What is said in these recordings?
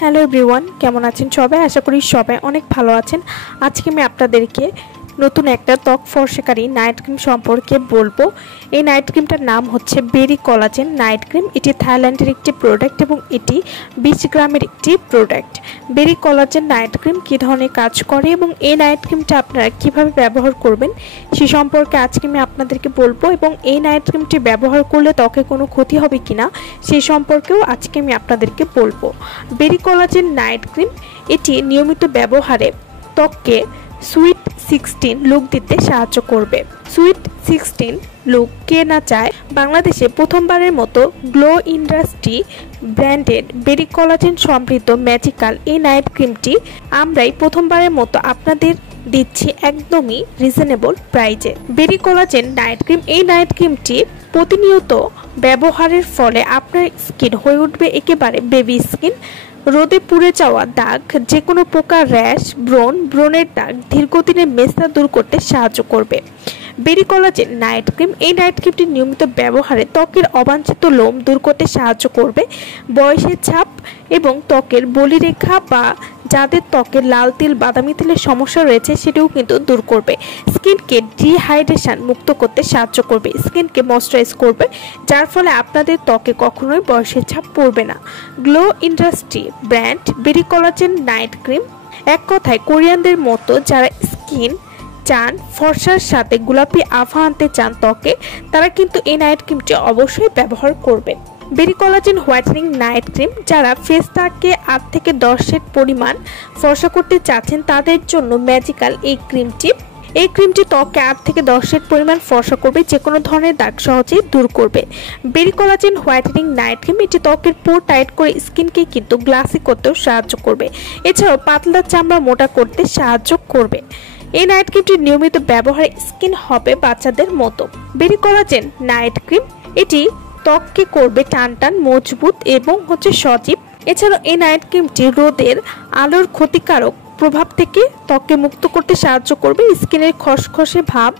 Hello everyone, কেমন আছেন সবাই? আশা করি সবাই অনেক ভালো আছেন। আজকে আমি আপনাদেরকে নতুন একটা ত্বক ফর্সাকারী নাইট ক্রিম সম্পর্কে বলবো। এই নাইট ক্রিমটার নাম হচ্ছে বেরি কোলাজেন নাইট ক্রিম। এটি থাইল্যান্ডের একটি প্রোডাক্ট এবং এটি 20 গ্রামের একটি প্রোডাক্ট। বেরি কোলাজেন নাইট ক্রিম কী ধরনের কাজ করে এবং এই নাইট ক্রিমটা আপনারা কীভাবে ব্যবহার করবেন সে সম্পর্কে আজকে আমি আপনাদেরকে বলবো, এবং এই নাইট ক্রিমটি ব্যবহার করলে ত্বকে কোনো ক্ষতি হবে কিনা সেই সম্পর্কেও আজকে আমি আপনাদেরকে বলবো। বেরি কোলাজেন নাইট ক্রিম এটি নিয়মিত ব্যবহারে ত্বককে সুইট 16 লুক দিতে সাহায্য করবে। সুইট 16 লুক কে না চায়? বাংলাদেশে প্রথমবারের মতো গ্লো ইন্ডাস্ট্রি ব্র্যান্ডেড বেরি কোলাজেন সমৃদ্ধ ম্যাজিক্যাল এই নাইট ক্রিমটি আমরাই প্রথমবারের মতো আপনাদের দিচ্ছি একদমই রিজনেবল প্রাইজে। বেরি কোলাজেন নাইট ক্রিম, এই নাইট ক্রিমটি প্রতিনিয়ত ব্যবহারের ফলে আপনার স্কিন হয়ে উঠবে একেবারে বেবি স্কিন। রোদে পুড়ে যাওয়া দাগ, যে কোনো প্রকার র্যাশ, ব্রণের দাগ, দীর্ঘদিনের মেস্তা দূর করতে সাহায্য করবে বেরি কোলাজেন নাইট ক্রিম। এই নাইট ক্রিমটি নিয়মিত ব্যবহারে ত্বকের অবাঞ্ছিত লোম দূর করতে সাহায্য করবে। বয়সের ছাপ এবং ত্বকের বলিরেখা বা যাদের ত্বকের লাল তিল বাদামি তিলের সমস্যা রয়েছে সেটাও কিন্তু দূর করবে। স্কিনকে ডিহাইড্রেশন মুক্ত করতে সাহায্য করবে, স্কিনকে ময়শ্চারাইজ করবে, যার ফলে আপনাদের ত্বকে কখনোই বয়সের ছাপ পড়বে না। গ্লো ইন্ডাস্ট্রি ব্র্যান্ড বেরি কোলাজেন নাইট ক্রিম, এক কথায় কোরিয়ানদের মতো যারা স্কিন চান ফর্সার সাথে গোলাপি আভা আনতে চান ত্বকে, তারা কিন্তু এই নাইট ক্রিমটি অবশ্যই ব্যবহার করবেন। বেরি কোলাজেন হোয়াইটেনিং নাইট ক্রিম, যারা ফেসটাকে 8 থেকে 10 শেড পরিমাণ ফর্সা করতে চাচ্ছেন তাদের জন্য ম্যাজিক্যাল এই ক্রিমটি ত্বকে 8 থেকে 10 শেড পরিমাণ ফর্সা করবে, যে কোনো ধরনের দাগ সহজেই দূর করবে। বেরি কোলাজেন হোয়াইটেনিং নাইট ক্রিম এটি ত্বকের পোর টাইট করে স্কিনকে কিন্তু গ্লাসি করতেও সাহায্য করবে, এছাড়াও পাতলা চামড়া মোটা করতে সাহায্য করবে। এই নাইট ক্রিমটির নিয়মিত ব্যবহারে স্কিন হবে বাচ্চাদের মতো। বেরি কোলাজেন নাইট ক্রিম এটি ত্বককে করবে টান মজবুত এবং সজীব। এছাড়াও এই নাইট ক্রিমটি রোদের আলোর ক্ষতিকারক প্রভাব থেকে ত্বককে মুক্ত করতে সাহায্য করবে, স্কিনের খসখসে ভাব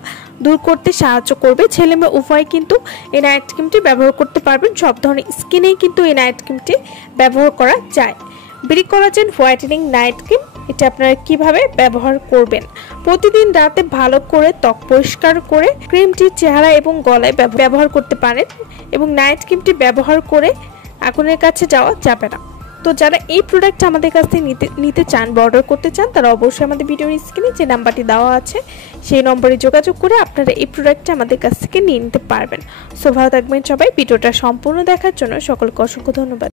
দূর করতে সাহায্য করবে। ছেলে মেয়ে উভয় কিন্তু এই নাইট ক্রিমটি ব্যবহার করতে পারবেন, সব ধরনের স্কিনেই কিন্তু এই নাইট ক্রিমটি ব্যবহার করা যায়। বেরি কোলাজেন হোয়াইটেনিং নাইট ক্রিম এটা আপনারা কিভাবে ব্যবহার করবেন? প্রতিদিন রাতে ভালো করে ত্বক পরিষ্কার করে ক্রিমটি চেহারা এবং গলায় ব্যবহার করতে পারেন, এবং নাইট ক্রিমটি ব্যবহার করে আগুনের কাছে যাওয়া যাবে না। তো যারা এই প্রোডাক্টটা আমাদের কাছ থেকে নিতে চান বা অর্ডার করতে চান, তারা অবশ্যই আমাদের ভিডিওর স্ক্রিনে যে নাম্বারটি দেওয়া আছে সেই নম্বরে যোগাযোগ করে আপনারা এই প্রোডাক্টটা আমাদের কাছ থেকে নিয়ে নিতে পারবেন। সো ভালো থাকবেন সবাই। ভিডিওটা সম্পূর্ণ দেখার জন্য সকলকে অসংখ্য ধন্যবাদ।